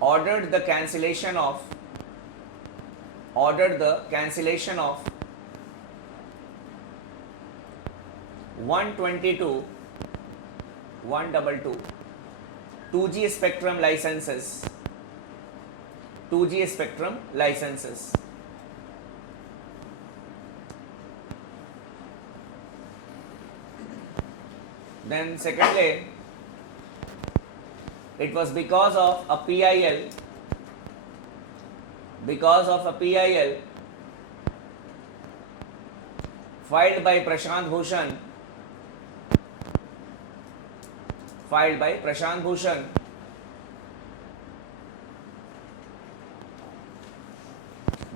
ordered the cancellation of 122 122 2G spectrum licenses. Then secondly, it was because of a PIL filed by Prashant Bhushan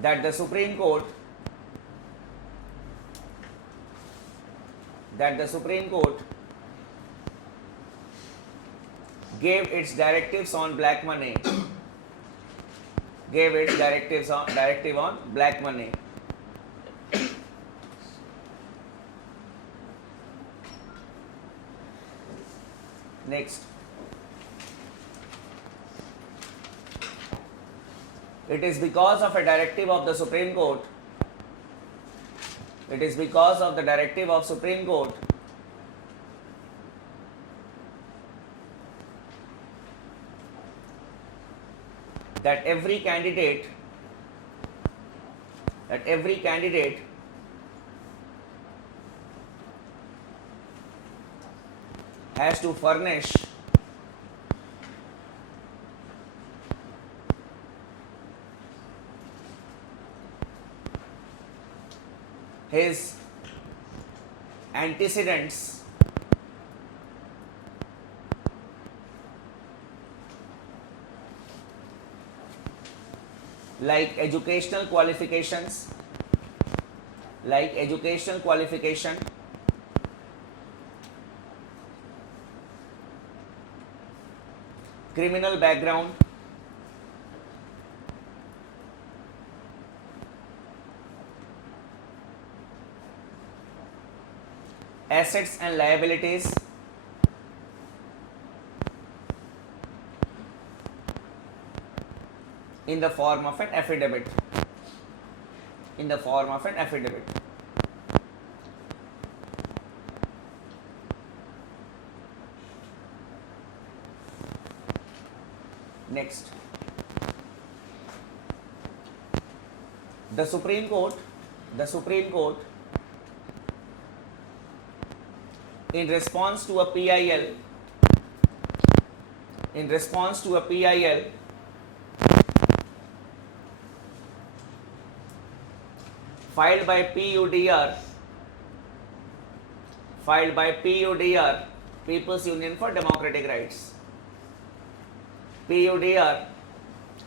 that the Supreme Court gave its directives on black money. Directive on black money. Next, it is because of a directive of the Supreme Court. That every candidate has to furnish his antecedents like educational qualifications, criminal background, assets and liabilities, in the form of an affidavit. Next, the Supreme Court in response to a PIL filed by PUDR, People's Union for Democratic Rights. PUDR,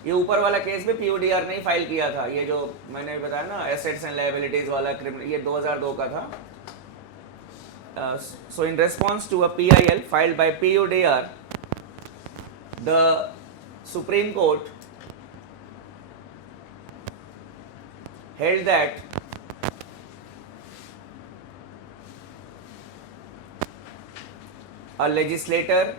ये ऊपर वाला case भी PUDR ने file किया था, ये जो मैंने बताया ना एसेट्स एंड लायबिलिटीज वाला क्रिमिनल, ये 2002 का था. So in response to a PIL filed by PUDR, the Supreme Court held that a legislator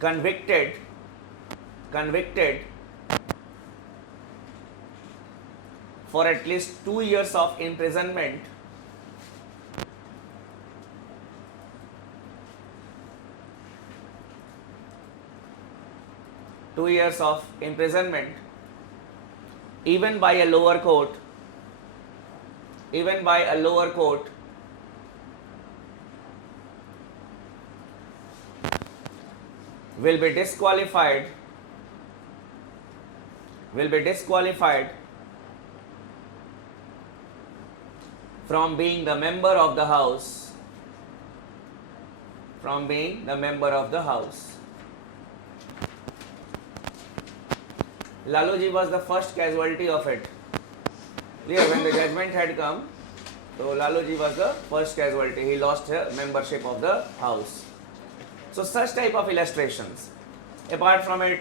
convicted for at least 2 years of imprisonment even by a lower court will be disqualified from being the member of the House. Laluji was the first casualty of it. Clear? When the judgment had come, so Laluji was the first casualty. He lost his membership of the House. So such type of illustrations. Apart from it,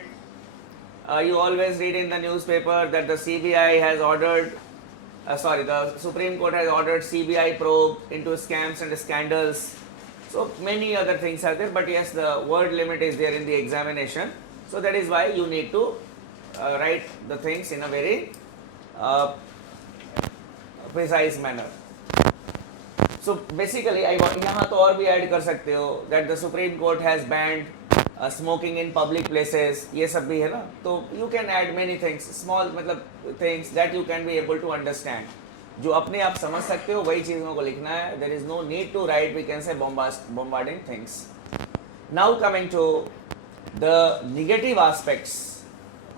you always read in the newspaper that the CBI has ordered, the Supreme Court has ordered CBI probe into scams and scandals So many other things are there, but yes, the word limit is there in the examination. So that is why you need to write the things in a very precise manner. So basically, यहाँ तो और भी add कर सकते हो that the Supreme Court has banned smoking in public places, ये सब भी है ना, तो you can add many things, small मतलब things that you can be able to understand. जो अपने आप समझ सकते हो वही चीज़ों को लिखना है. There is no need to write, we can say, bombarding things. Now coming to the negative aspects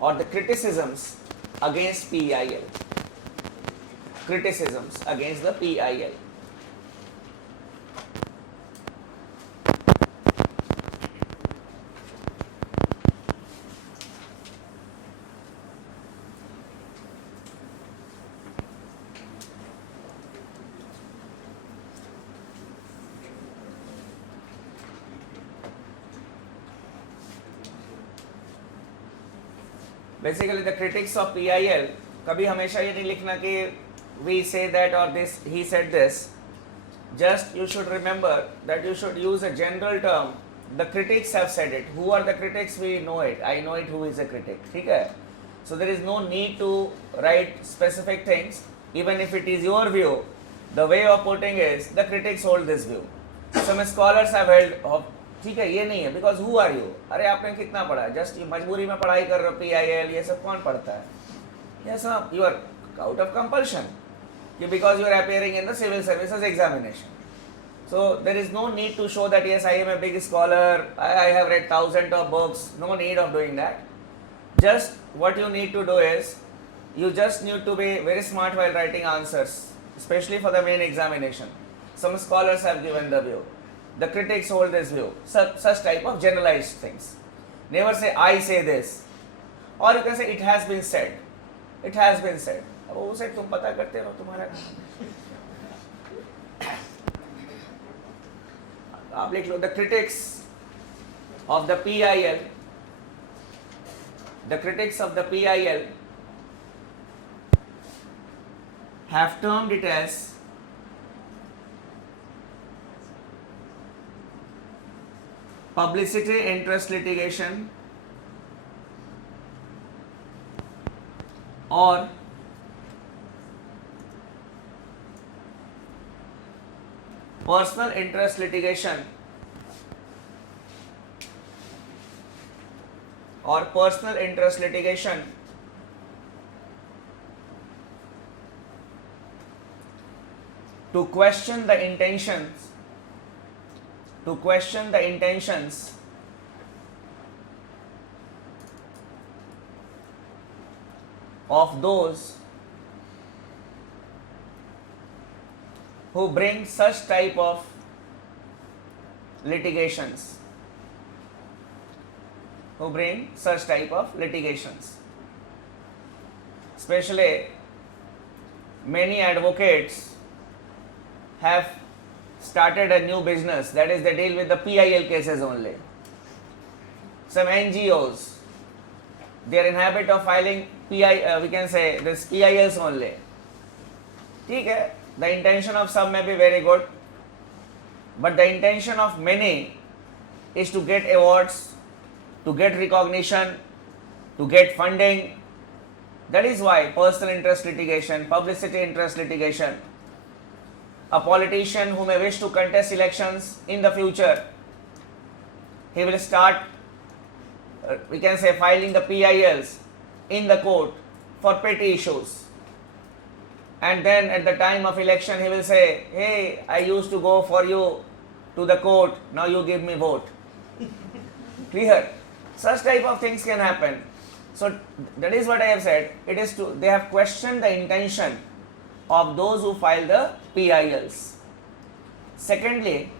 or the criticisms against PIL. Criticisms against the PIL. Basically the critics of PIL, कभी हमेशा ये नहीं लिखना कि we say that or this, he said this. Just you should remember that you should use a general term. The critics have said it. Who are the critics? We know it. I know it who is a critic. ठीक है? So there is no need to write specific things. Even if it is your view, the way of putting is the critics hold this view. Some scholars have held, ठीक है, ये नहीं है, because who are you? अरे आपने कितना पढ़ा? Just मजबूरी में पढ़ाई कर रहे हो, PIL ये सब कौन पढ़ता है? Yes, you are out of compulsion, because you are appearing in the civil services examination. So there is no need to show that yes, I am a big scholar, I have read thousands of books. No need of doing that. Just what you need to do is, you just need to be very smart while writing answers, especially for the main examination. Some scholars have given the view. The critics hold this view. Such type of generalized things. Never say I say this, or you can say it has been said. It has been said. अब वो से तुम पता करते हो तुम्हारा. आप लिख लो the critics of the PIL. The critics of the PIL have termed it as publicity interest litigation or personal interest litigation to question the intentions of those who bring such type of litigations. Especially many advocates have started a new business, that is they deal with the PIL cases only. Some NGOs, they are in habit of filing we can say this PILs only. ठीक है, the intention of some may be very good, but the intention of many is to get awards, to get recognition, to get funding. That is why personal interest litigation, publicity interest litigation. A politician who may wish to contest elections in the future, he will start, we can say, filing the PILs in the court for petty issues. And then at the time of election, he will say, hey, I used to go for you to the court, now you give me vote. Clear? Such type of things can happen. So that is what I have said. It is they have questioned the intention of those who file the PILs. Secondly,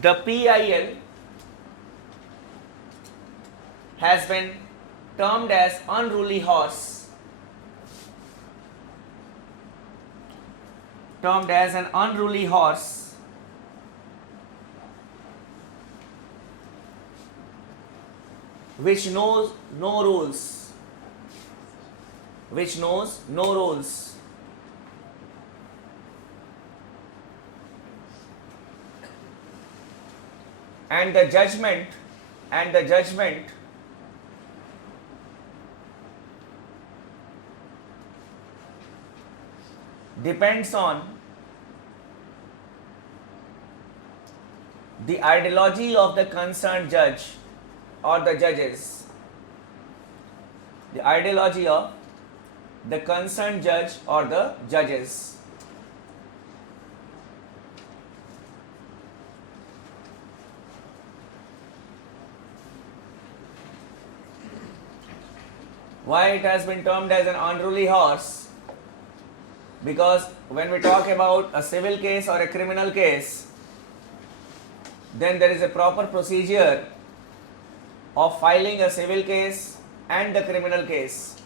the PIL has been termed as unruly horse. Termed as an unruly horse which knows no rules. and the judgment depends on the ideology of the concerned judge or the judges. The ideology of the concerned judge or the judges. Why it has been termed as an unruly horse? Because when we talk about a civil case or a criminal case, then there is a proper procedure of filing a civil case and the criminal case.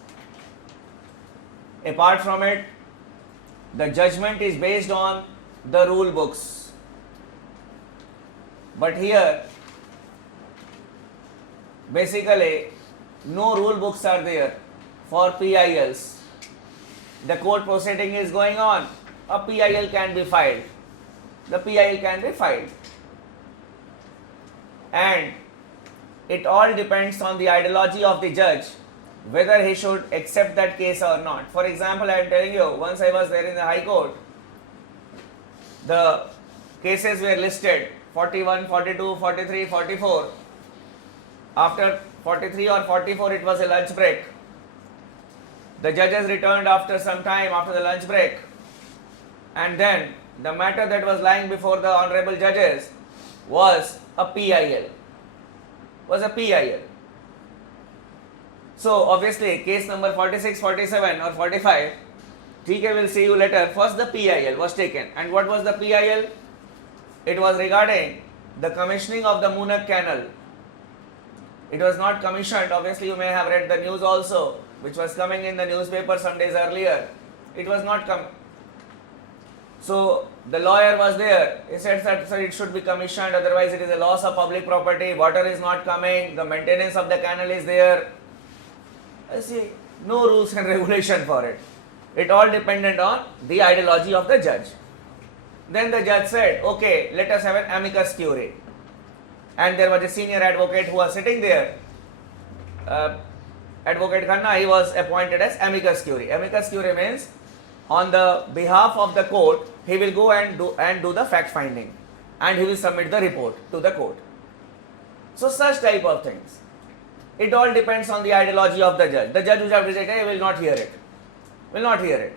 Apart from it, the judgment is based on the rule books. But here, basically, no rule books are there for PILs. The court proceeding is going on. A PIL can be filed. The PIL can be filed. And it all depends on the ideology of the judge, whether he should accept that case or not. For example, I am telling you, once I was there in the High Court, the cases were listed 41, 42, 43, 44. After 43 or 44, it was a lunch break. The judges returned after some time after the lunch break, and then the matter that was lying before the honorable judges was a PIL. So obviously case number 46, 47 or 45, TK will see you later. First the PIL was taken, and what was the PIL? It was regarding the commissioning of the Munnak Canal. It was not commissioned. Obviously you may have read the news also, which was coming in the newspaper some days earlier. It was not come. So the lawyer was there. He said that it should be commissioned, otherwise it is a loss of public property. Water is not coming. The maintenance of the canal is there. I see no rules and regulation for it. It all depended on the ideology of the judge. Then the judge said, okay, let us have an amicus curiae. And there was a senior advocate who was sitting there. Advocate Khanna, he was appointed as amicus curiae. Amicus curiae means on the behalf of the court, he will go and do the fact finding, and he will submit the report to the court. So such type of things. It all depends on the ideology of the judge. The judge who has rejected will not hear it. Will not hear it.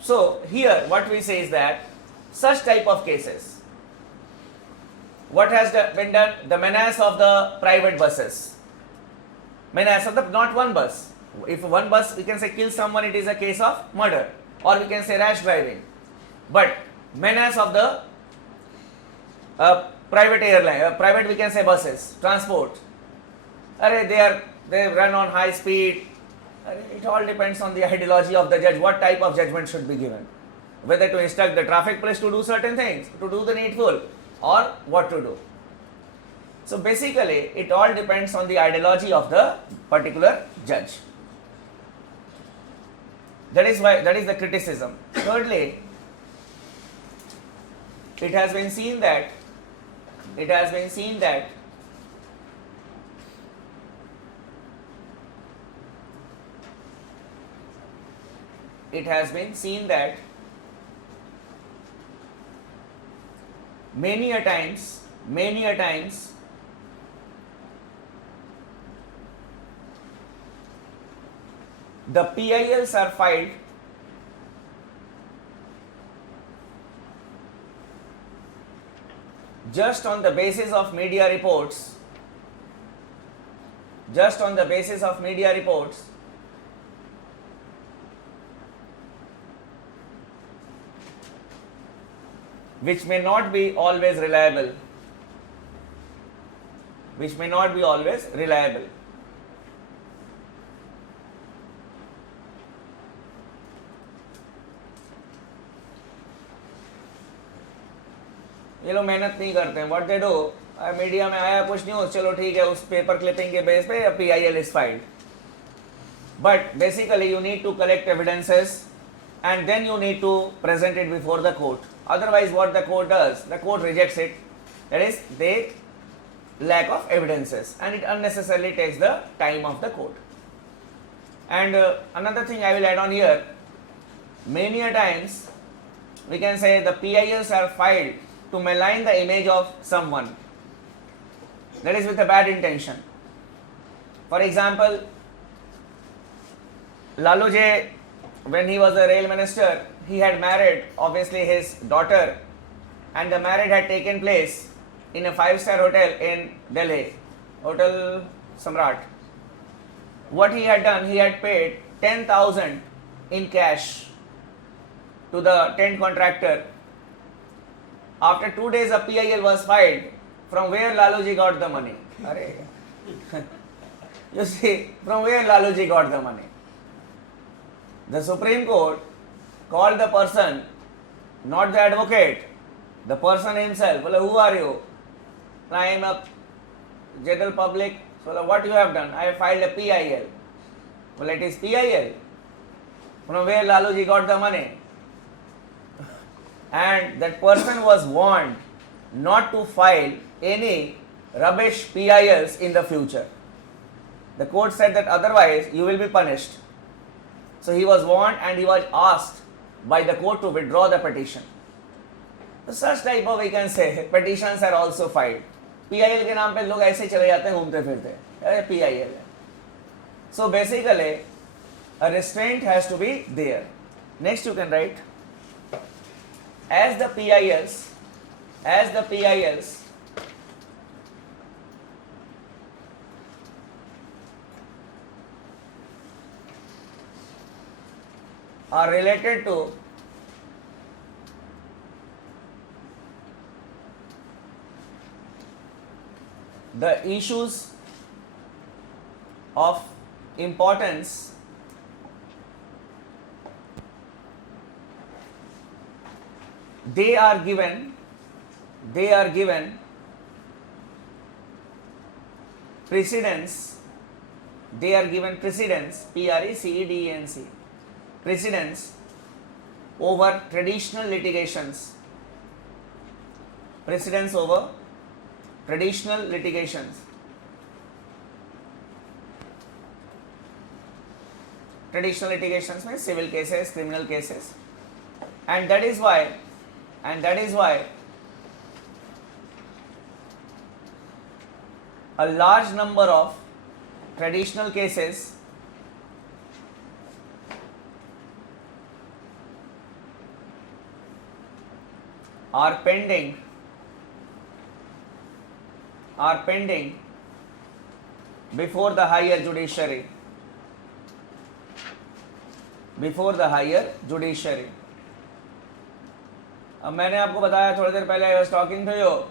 So here what we say is that such type of cases, what has been done? The menace of the private buses. Menace of the, not one bus. If one bus, we can say kill someone, it is a case of murder, or we can say rash driving. But menace of the private airline, private we can say buses, transport. They run on high speed. It all depends on the ideology of the judge, what type of judgment should be given. Whether to instruct the traffic police to do certain things, to do the needful, or what to do. So basically, it all depends on the ideology of the particular judge. That is the criticism. Thirdly, it has been seen that many a times the PILs are filed just on the basis of media reports, which may not be always reliable. ये लोग मेहनत नहीं करते हैं. What they do, media में आया कुछ news, चलो ठीक है, उस पेपर क्लिपिंग के बेस पे PIL is filed. But basically you need to collect evidences and then you need to present it before the court. Otherwise what the court does, the court rejects it. That is, they lack of evidences, and it unnecessarily takes the time of the court. And another thing I will add on here, many a times we can say the PILs are filed to malign the image of someone, that is with a bad intention. For example, Laluje, when he was a rail minister, he had married obviously his daughter, and the marriage had taken place in a 5-star hotel in Delhi, Hotel Samrat. What he had done, he had paid 10,000 in cash to the tent contractor. After 2 days a PIL was filed. From where Laluji got the money? You see, from where Laluji got the money? The Supreme Court called the person, not the advocate, the person himself. Well, who are you? I am a general public. So what you have done? I have filed a PIL. Well, it is PIL. From where Laluji got the money? And that person was warned not to file any rubbish PILs in the future. The court said that otherwise you will be punished. So he was warned and he was asked by the court to withdraw the petition. So such type of, we can say, petitions are also filed. PIL के नाम पे लोग ऐसे चले जाते हैं घूमते फिरते, अरे PIL है. So basically a restraint has to be there. Next you can write, as the PILs are related to the issues of importance they are given precedence, precedence precedence over traditional litigations, precedence over traditional litigations. Traditional litigations means civil cases, criminal cases, and that is why a large number of traditional cases are pending before the higher judiciary. अब मैंने आपको बताया थोड़ी देर पहले, I was talking to you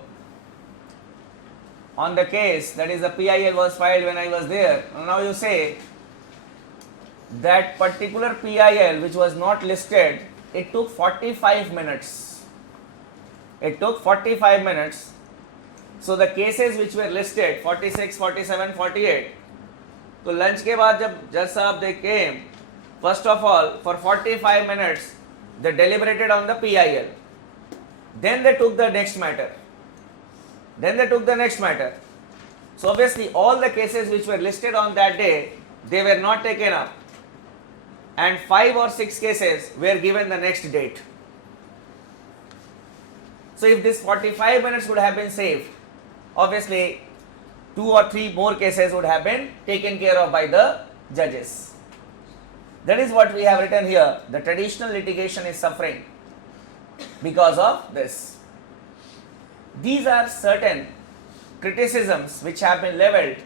on the case, that is the PIL was filed when I was there. Now you say that particular PIL which was not listed, it took 45 minutes. So the cases which were listed 46, 47, 48. तो lunch के बाद जब जज साहब they came, first of all for 45 minutes they deliberated on the PIL. Then they took the next matter. So obviously all the cases which were listed on that day, they were not taken up, and 5 or 6 cases were given the next date. So if this 45 minutes would have been saved, obviously 2 or 3 more cases would have been taken care of by the judges. That is what we have written here. The traditional litigation is suffering because of this. These are certain criticisms which have been levelled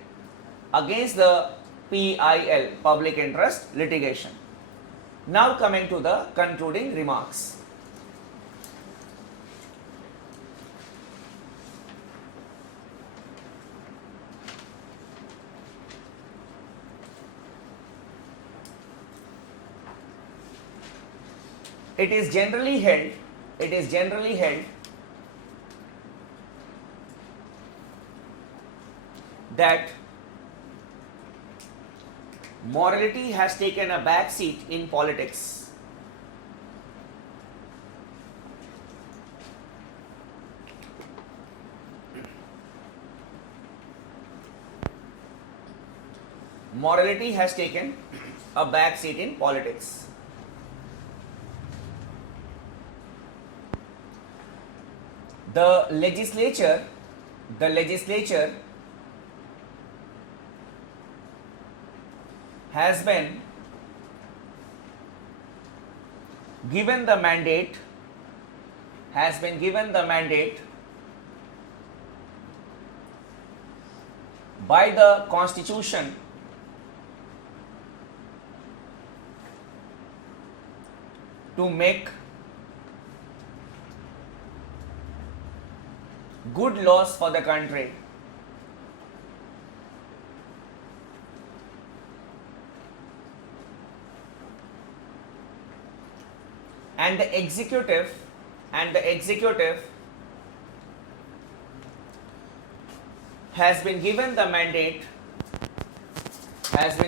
against the PIL, public interest litigation. Now coming to the concluding remarks. It is generally held that morality has taken a back seat in politics. morality has taken a back seat in politics. The legislature has been given the mandate by the Constitution to make good laws for the country. And the executive has been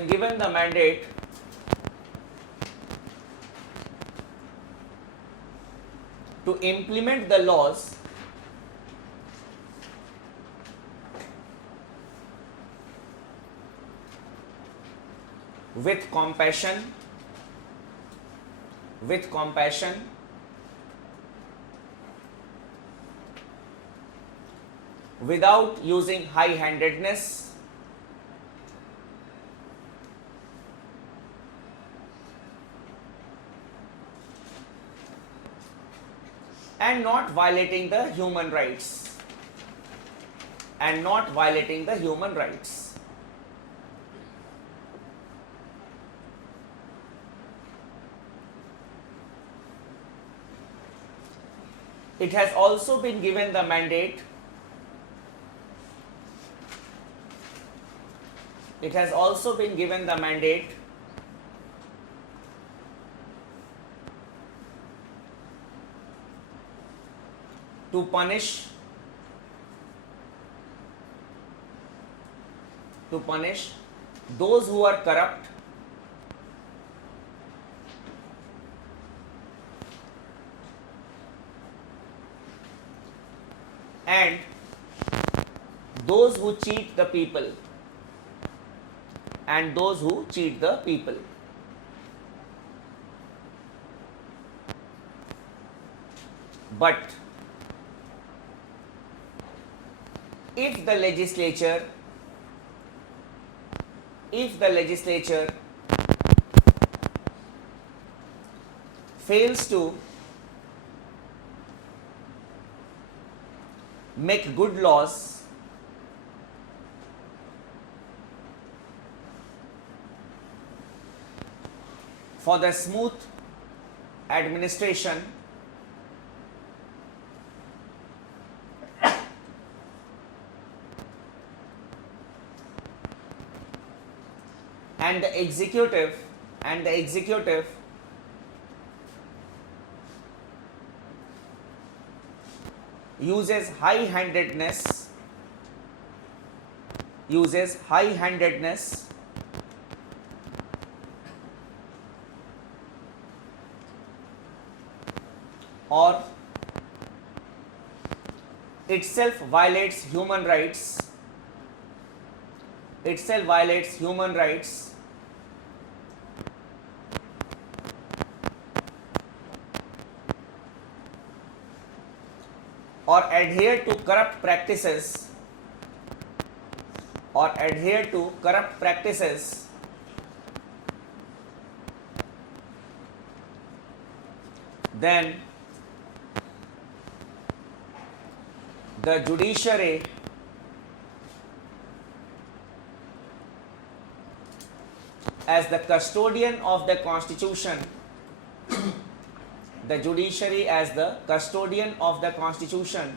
given the mandate to implement the laws with compassion, without using high-handedness, and not violating the human rights. It has also been given the mandate to punish those who are corrupt and those who cheat the people. But if the legislature fails to make good laws for the smooth administration and the executive uses high-handedness or itself violates human rights or adhere to corrupt practices then the judiciary as the custodian of the Constitution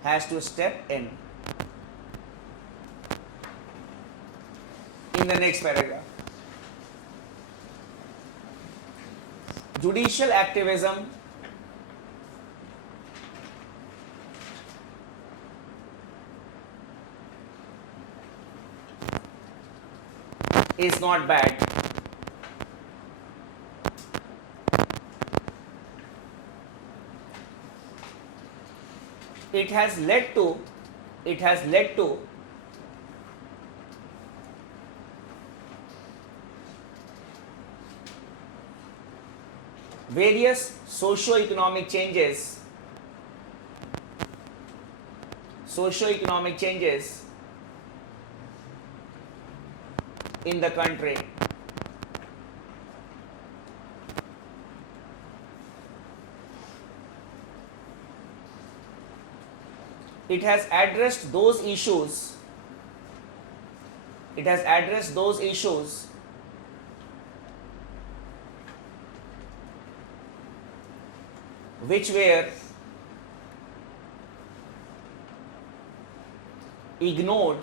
has to step in. In the next paragraph, judicial activism is not bad. it has led to various socio-economic changes in the country. It has addressed those issues which were ignored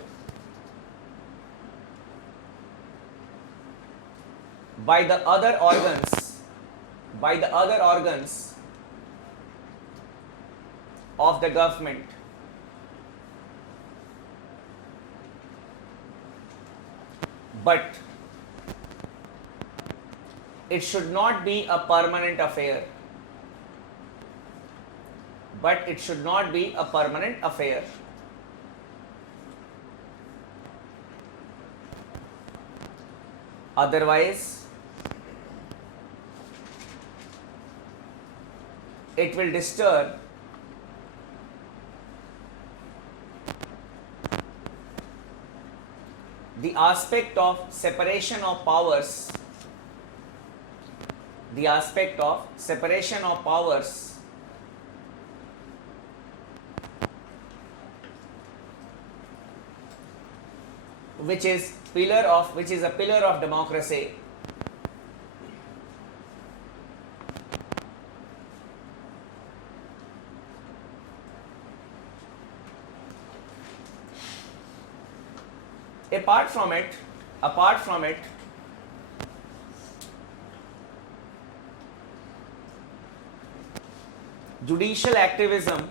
by the other organs of the government. But it should not be a permanent affair. Otherwise, it will disturb the aspect of separation of powers, which is a pillar of democracy. Apart from it, judicial activism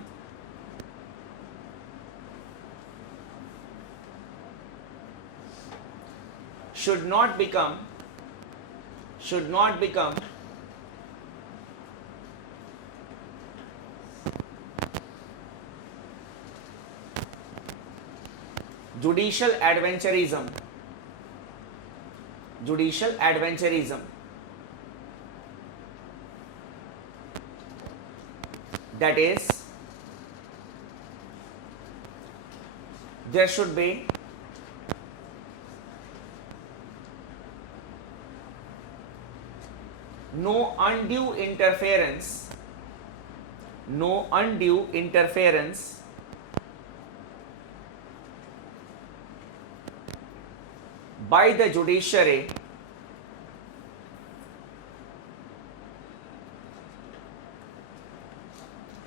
should not become judicial adventurism. That is, there should be no undue interference by the judiciary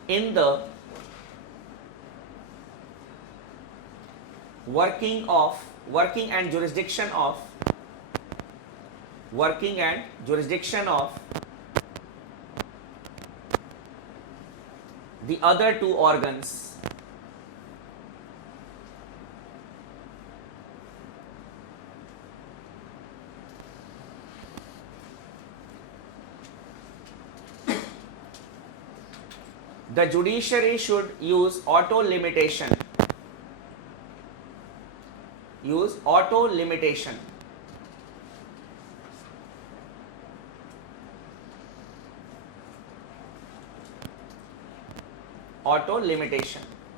in the working and jurisdiction of the other two organs. The judiciary should use auto limitation.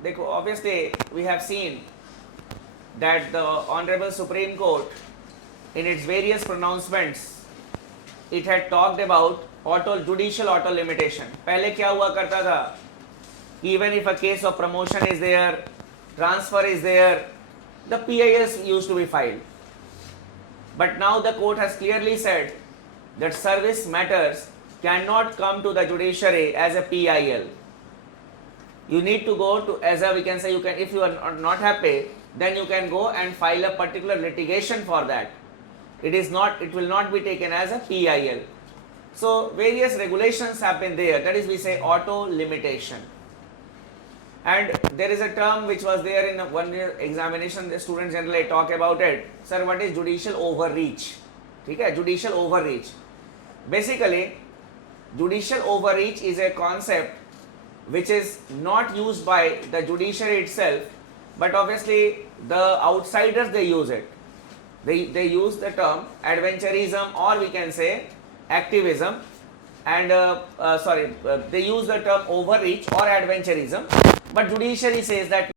देखो, obviously we have seen that the Honorable Supreme Court in its various pronouncements it had talked about judicial auto limitation. पहले क्या हुआ करता था? Even if a case of promotion is there, transfer is there, the PIS used to be filed. But now the court has clearly said that service matters cannot come to the judiciary as a PIL. You need to go to, as a, we can say, you can, if you are not happy, then you can go and file a particular litigation for that. It will not be taken as a PIL. So various regulations have been there, that is, we say auto limitation. And there is a term which was there in one year examination, the students generally talk about it. Sir, what is judicial overreach? Okay, judicial overreach. Basically, judicial overreach is a concept which is not used by the judiciary itself, but obviously the outsiders they use it. They use the term adventurism, or we can say activism, and they use the term overreach or adventurism, but judiciary says that